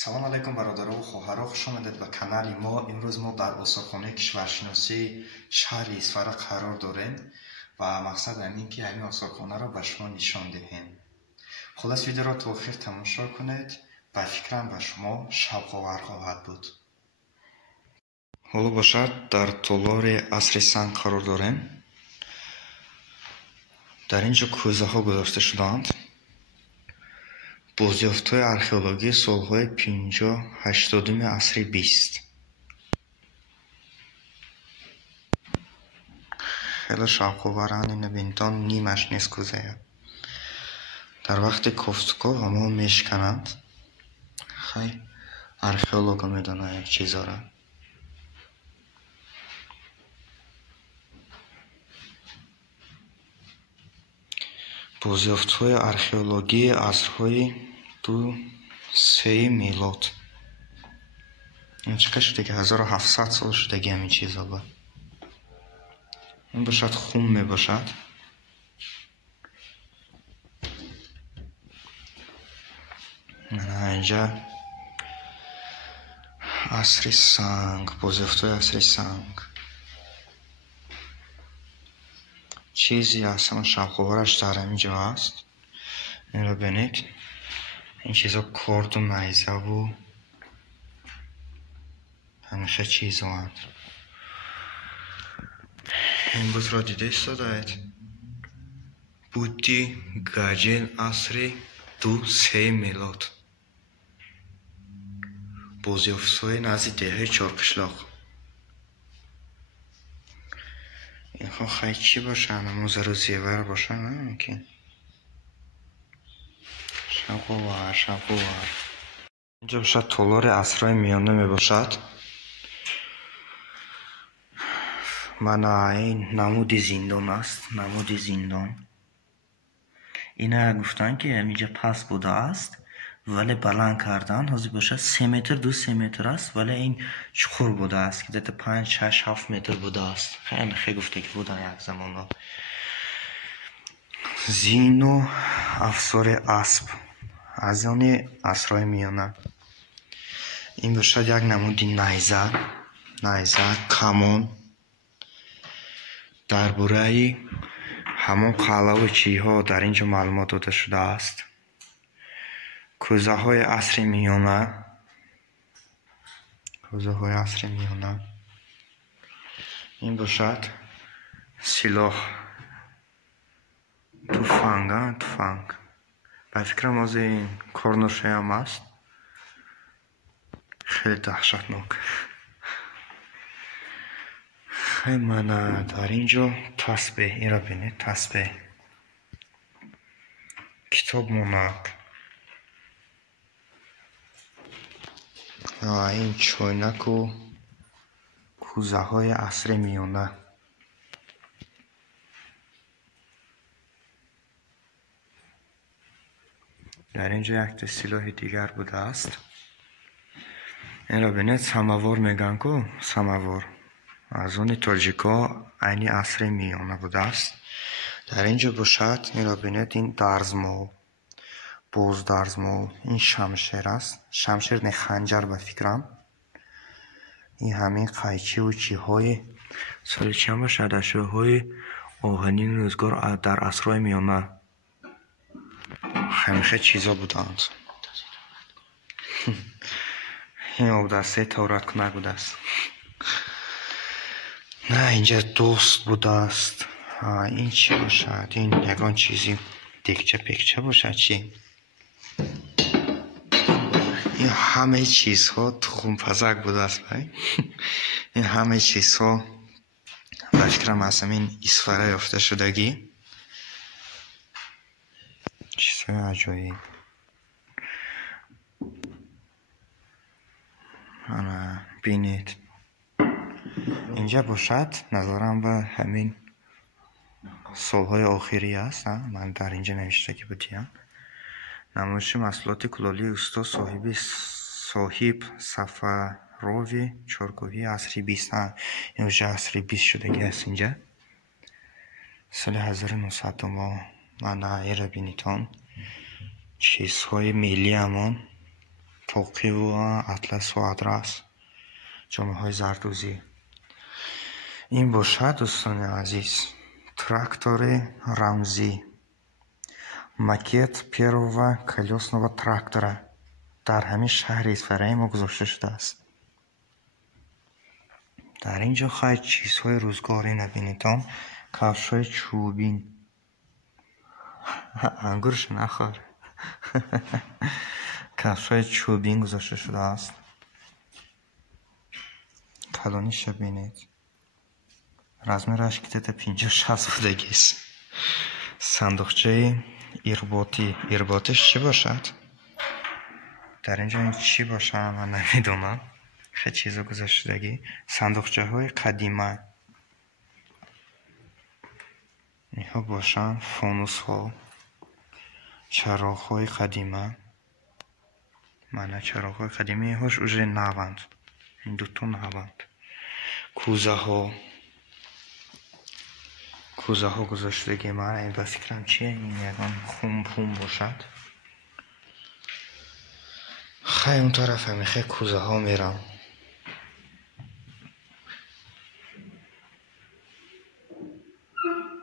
салом алайкум бародару хоҳаро, хуш омадед ба канали мо. имрӯз мо дар осорхонаи кишваршиносии шаҳри Исфара қарор дорем ва мақсад ин ки ҳамин осорхонаро ба шумо нишон диҳем. хулас видеоро то охир тамошо кунед, ба фикрам ба шумо шавқовар хоҳад буд. ҳоло бошад дар толори асри санг қарор дорем. дар ин ҷо кӯзаҳо гузошта шудаанд. бозёфтҳои археологӣ солҳои 50-80 асри 20. хеле шавқоваранд. ина бинед он нимаш нест кӯзая. дар вақти кофтуко ҳамон мешкананд. хай археолога медонад як чизора. бозёфтҳои археологии асрҳои 2-3 милод. чиқа шудаги 1700 сол шудаги ҳамин чизо ба. ин бошад хум мебошад. инҷа асри санг, бозёфтҳои асри санг. чизи асlan шавқовараш дар ҳамин ҷо аст. инро бинед. ин чизо корду найзаву ҳамеша чизоанд. ин бузро дида истодаед. будди гаҷин асри 2-3 милод. бозёфтҳои назди деҳаи Чорқишлоқ. инҳо хай чӣ бошанд? музару зевар бошанд мумкин. шавқовар. инҷо бошад толори асрҳои миёна мебошад. мана ин намуди зиндон аст. намуди зиндон. ина гуфтанд ки ҳаминҷа паст будааст, вале баланд кардан. ҳозир бошад 3 метр 2-3 метр аст, вале ин чуқур будааст ки дата 5-6-7 метр будааст. хеле гуфта ки буда як замоно. зину афзори асп аз они асрҳои миёна. ин бошад як намуди найза, камон. дар бораи ҳамон қалъаву чиҳо дар ин ҷо маълумот дода шудааст. кӯзаҳои асри миёна. ин бошад силоҳ. туфанг. ба фикрам ҳозир ин корношаям аст. хеле даҳшатнок. хай мана дар ин ҷо тасбеҳ. инро бинед. тасбеҳ. китоб монак. ин чойнаку кӯзаҳои асри миёна. дар ин ҷо якта силоҳи дигар будааст. инро бинед. самавор мегӯянд ку самавор. аз они тоҷико айни асри миёна будааст. дар ин ҷо бошад. инро бинед. ин дарзмол. боз дарзмол. ин шамшер аст. шамшер не ханҷар ба фикрам. ин ҳамин қайчиву чиҳои соли чанд бошад? ашёҳои оҳанин рӯзгор дар асрҳои миёна. ҳамеша чизо буданд. ин обдасте тавраткунак будааст. на инҷа дост будааст. ин чӣ бошад? ин ягон чизи декча пекча бошад чӣ? ин ҳамаи чизҳо тухмпазак будааст. ин ҳамаи чизҳо ба фикрам аз ҳамин Исфара ёфта шудагӣ. чизҳои аҷоиб. ана бинед. инҷа бошад назарам ба ҳамин солҳои охирӣ аст. ман дар инҷа навишта ки будиям. намоиши маҳсулоти кулолии усто соҳиб Сафарови чоргоҳи асри 20. ин уже асри 20 шудагӣ аст инҷа. соли 1900. мана ира бинитон чизҳои миллиамон توقی و اطلس و ادرس، جامعه های زردوزی. این باشد دوستان عزیز трактор رمزی، макет первого колесного трактора در همین شهر اصفهان ما گذاشته شده است. در اینجا خواهید چیزهای روزگاری نبینید. کفش‌های چوبین، انگورش نخور. کفش‌های چوبین گذاشته شده است. کلانیش ببینید، размерش где-то 50-60 بودگی است. صندوقچه ایرباتش چی باشد؟ در اینجا این چی باشه من نمیدونم. خیلی چیزا گذاشتگی. صندوقچه های قدیمه اینها باشن، فانوس ها، چراغ های قدیمه. من چراغ های قدیمه هاش уже نوند، این دوتا نوند. کوزه ها گذاشتگی. من این با فکرم چیه؟ این یکان خون باشد. خیلی اون طرف همیخه کوزه ها میرم.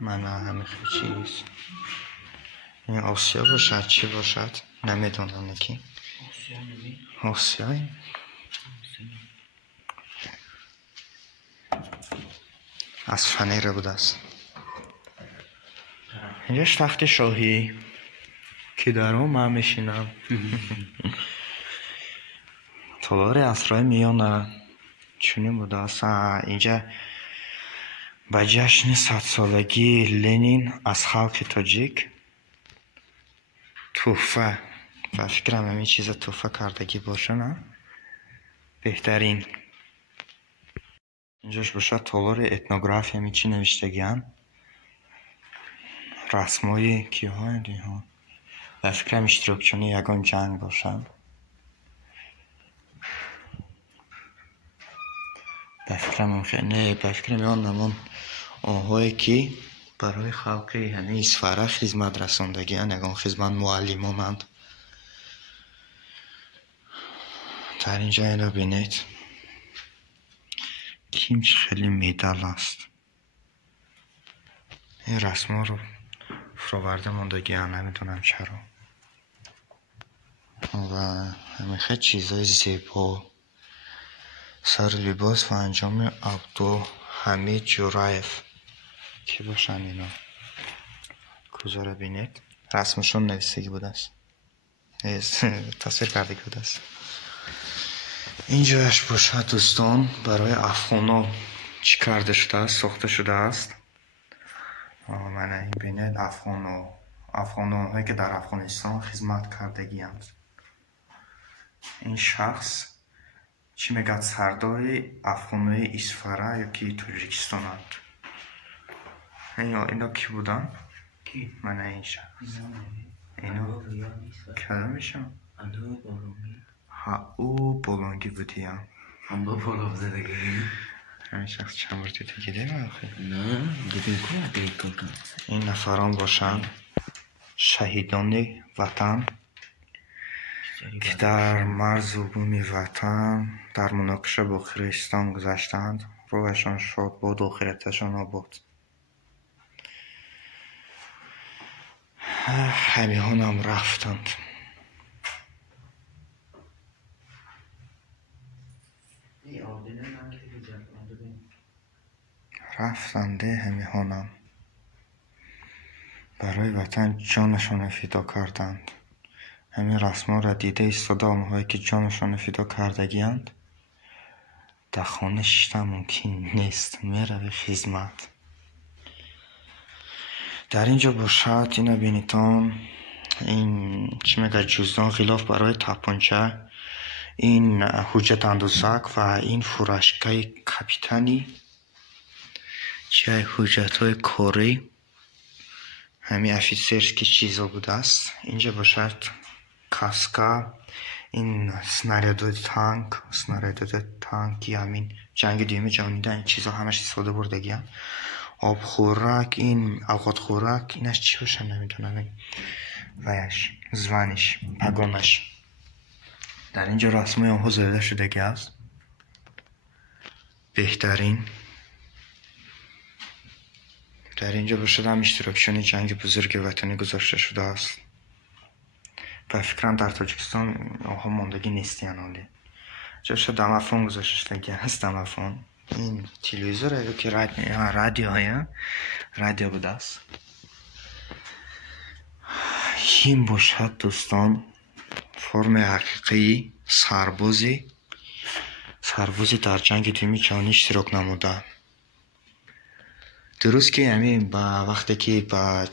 من همیخه چیز این آسیا باشد چی باشد نمیدونم. نکی آسیایی از فنیر بود است. اینجاش تخت شاهی که در اون من میشینم. تالار اسرای میانه چونین بود است. اینجا با جشن 100 سالگی لنین از خلق تاجیک تحفه و فکرم همین چیز تحفه کردگی باشه نه بهترین. اینجاش باشه تالار اتنوگرافی همین چی نوشتگی هم رسمایی که های دیها و فکرم اشتراکچانی یگان جنگ باشن. بفکرم خیلی بفکرم یان نمان آنهایی که برای خلقی همه اصفهان خدمت رساندگی هن. یگان خدمت معلمانند. در اینجا اینو بینید کیمش خیلی میدل است. این رسما رو فراورده ماندگی هم نمیدونم چرا. و همه خیلی چیزای زیبا سر لباس و انجام عبدالحمید جورایف کی باشن اینا؟ کجا رو بینید رسمشون نویسگی بوده است، تصویر کردگی بوده است. اینجاش باشه دوستان برای افغانا چی کرده شده است، ساخته شده است. من این بینید افغانا هایی که در افغانستان خدمت کردگی هست. این شخص چی میگه سردار افغانای اصفهان یا که تاجیکستان هست. اینا کی بودن؟ من این شخص اینا کلا میشم او بولونگی بودیم. هم با پولاب زدگی همین شخص چند بار دیده گیده نه دیدیم کنم. این نفران باشن شهیدان وطن که در مرز بومی وطن در مناقشه با خریستان گذشتند. روحشان شاد باد و آخرتشان آباد. همیهان هم رفتند. رفتنده همیهانم برای وطن جانشان فدا کردند. همین رسما را دیده ایستاده آنهایی که جانشان فدا کردگی‌اند در خانه شیشتن ممکن نیست. میره به خدمت. در اینجا باشد اینا بینیتان این چی میگه جزدان غلاف برای تپانچه، این حجت اندوزک و این فورشگاه کپیتانی چه حجت های کاری همین افیسرش که چیزا بوده است. اینجا باشد کاسکا، این سناریدود تانک همین جنگ دوم جهانی ده این چیزا همش استفاده بردگی هم. آب خوراک، این اوقات خوراک اینش چی باشه نمیدونم. ویش زوانش پگانش در اینجا رسمای آنها زده شدگی است. بهترین در اینجا باشد هم اشتراکشن جنگ بزرگ وطنی گذاشته شده است. و فکرم در تاجیکستان آنها ماندگی نیستین حالی. جا شد دمافون گذاشته شدگی است. دمافون این تلویزوره که رادیو بوده است. این باشد دوستان فرم حقیقی سربازی در جنگ دومی جهانی اشتراک نموده. درست که همین با وقتی که با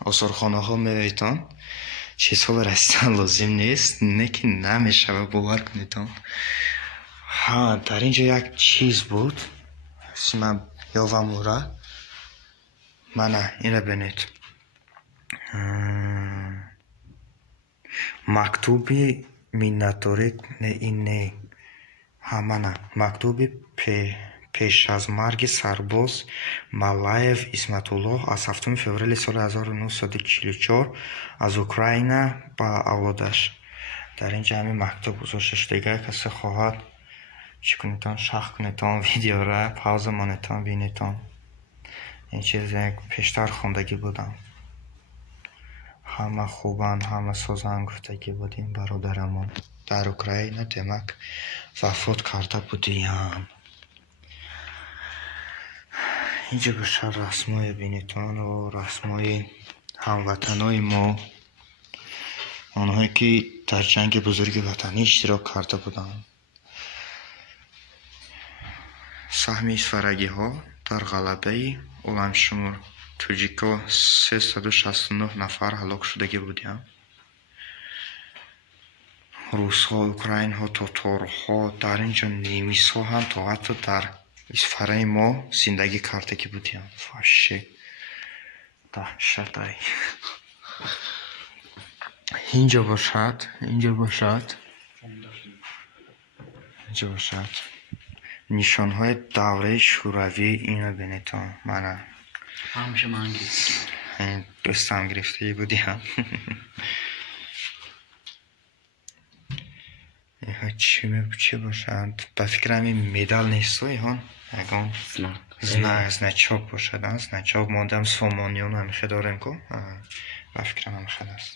آثارخانه ها میایتان چیزها برستن لازم نیست، نه که نمیشه و باور کنیتان. در اینجا یک چیز بود من یاوموره منه اینه بینید مکتوبی میناتوری نه همانه مکتوبی پیش از مرگ سرباز малаев исматуллоҳ аз 7 феврали соли 1944 аз Украина ба авлодаш. дар инҷа ҳамин мактуб гузошта шуда. агар касе хоҳад чӣ кунитон шах кунитон видеора пауза монитон бинитон. ин чиз як пештар хондагӣ будам. ҳама хубанд, ҳама созанд гуфтагӣ будим бародарамон дар Украина демак вафот карда будиянд. اینجا باشد رسمای بینیتان و رسمای هموطنای ما، آنهایی که در جنگ بزرگ وطنی اشتراک کرده بودند. سهم اسفرگی ها در غلبه عالمشمول توجیکا 369 نفر هلاک شدگی بودند. روس ها، اوکراین ها، تاتار ها، در اینجا نیمیس ها هم تا حتی در اسفرای ما زندگی کرده که بودیم. فاشه دهشت. اینجا باشد نشان های دوره شوروی. اینو بینیتون منم همیشه من گرفتی دوستم گرفته بودیم. چی باشد؟ با فکرم این مدال نیست هان اگان значок бошад. значок мондам сомониён ҳамеша дорем ку ба фикрам ҳамеша аст.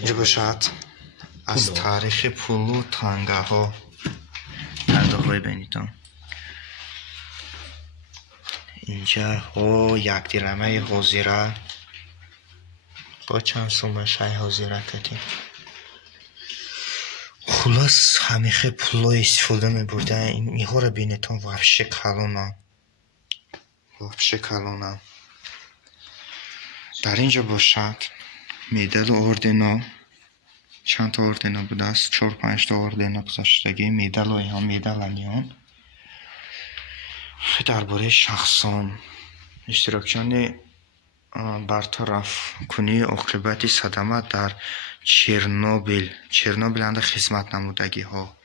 инҷа бошад аз таърихи пулу тангаҳо тангаҳои бенитон. инҷа якдирамаи ҳозира бо чанд сумашаи ҳозира кадем. خلاص همیشه پولای استفاده میبردن. اینها رو بینیتون وحشه کلانه. در اینجا باشد میدل اردنا. چند تا اردنا بوده است؟ 4-5 تا اردنا گذاشتگی. میدل های هم میدل انیان درباره شخصان اشتراکشان برطرف کنی عاقبت صدمه در چرنوبیل اند خدمت نمودگی ها.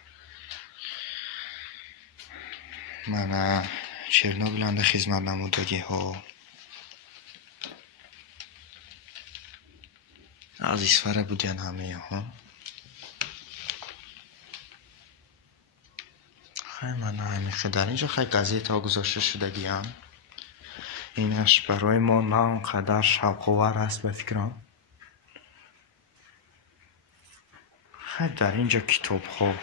من چرنوبیل اند خدمت نمودگی ها از اسفره بودن همه ها. خیلی من همیشه در اینجا خیلی گازیت ها گذاشته شدگی هم. اینش برای ما نه اونقدر شوق‌آور است به فکرم. خیلی در اینجا کتاب ها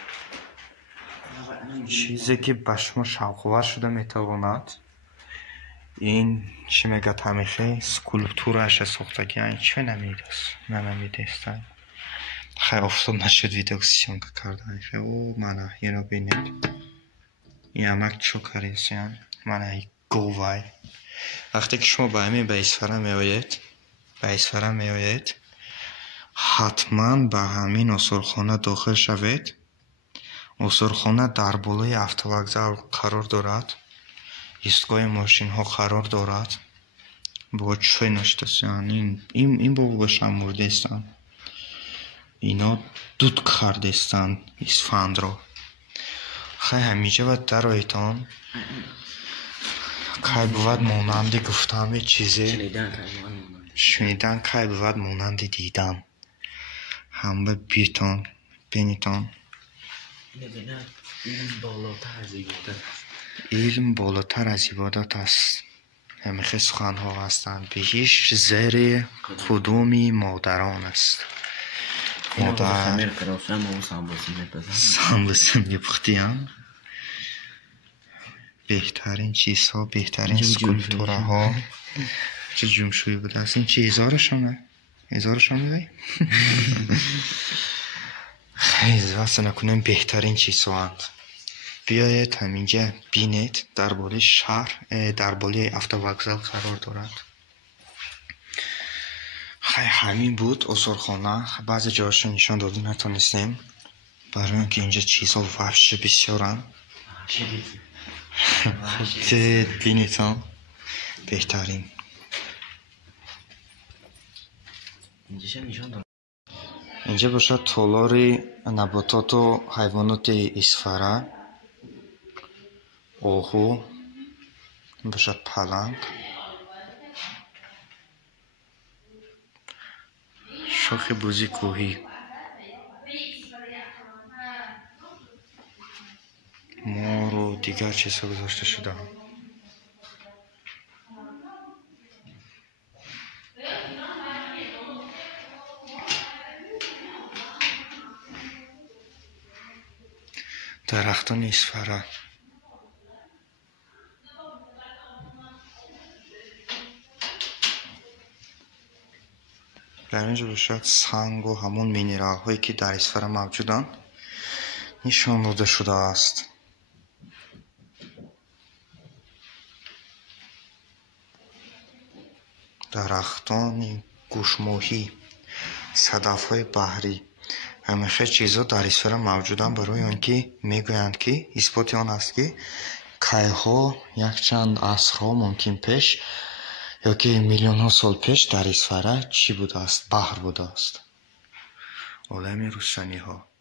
چیزی که به شما شوق‌آور شده میتواند. این چی میگه همیشه سکولپتورش ساختگی این چه نمیدستن. خیلی افتاد نشد ویدیو سیون که کردن. او منه یه رو بینید این همک چو کریسیان منه گووای. وقتی که شما با همین به اسفره میآیید حتما به همین آثارخانه داخل شوید. آثارخانه در بالای автовокзал قرار دارد. ایستگاه ماشین ها قرار دارد. با چوی نشتستن این بابا شمورده استن. اینا دود کرده استن اسفند را. خیلی همیشه باید در آیتان که بود مانندی گفتم چیزی شنیدن که بود مانندی دیدن. همه بیتون بینیتان ببینم علم بالاتر از عبادت است. علم بالاتر از عبادت است. همه سخنها هستند به هیچ زیر کدومی مادران است. مادر سامبوسی میپختیم. بهترین چیزها، بهترین سکولپتوره ها چه جمشویی بوده است. این چه هزارشانه؟ هزارشان میدهی؟ خیلی واسه نکنیم بهترین چیزها هست. بیایید همینجا بینید در بالی شهر، در بالی автовокзал قرار دارد. خیلی همین بود اصولخانه. بعضی جاشو نشان داده نتونستیم برای اینکه اینجا چیزها وحش بسیارن. بینید هم بهترین اینجا باشد تالار نباتات و حیوانات اسفره، آهو، باشد پلنگ، شاخ بوزی کوهی، مار و دیگر چیزها گذاشته شده. درختان اسفره. در اینجا باشد سنگ و همون مینرال هایی که در اسفره موجودن نشان داده شده است. درختان گوشماهی، صدف های بحری، همه خیلی چیزا در اسفره موجودن برای آنکه میگویند که اثبات آن است که کایها یک چند عصرها ممکن پیش یا که میلیون ها سال پیش در اسفره چی بوده است؟ بحر بوده است. عالم رستنی ها.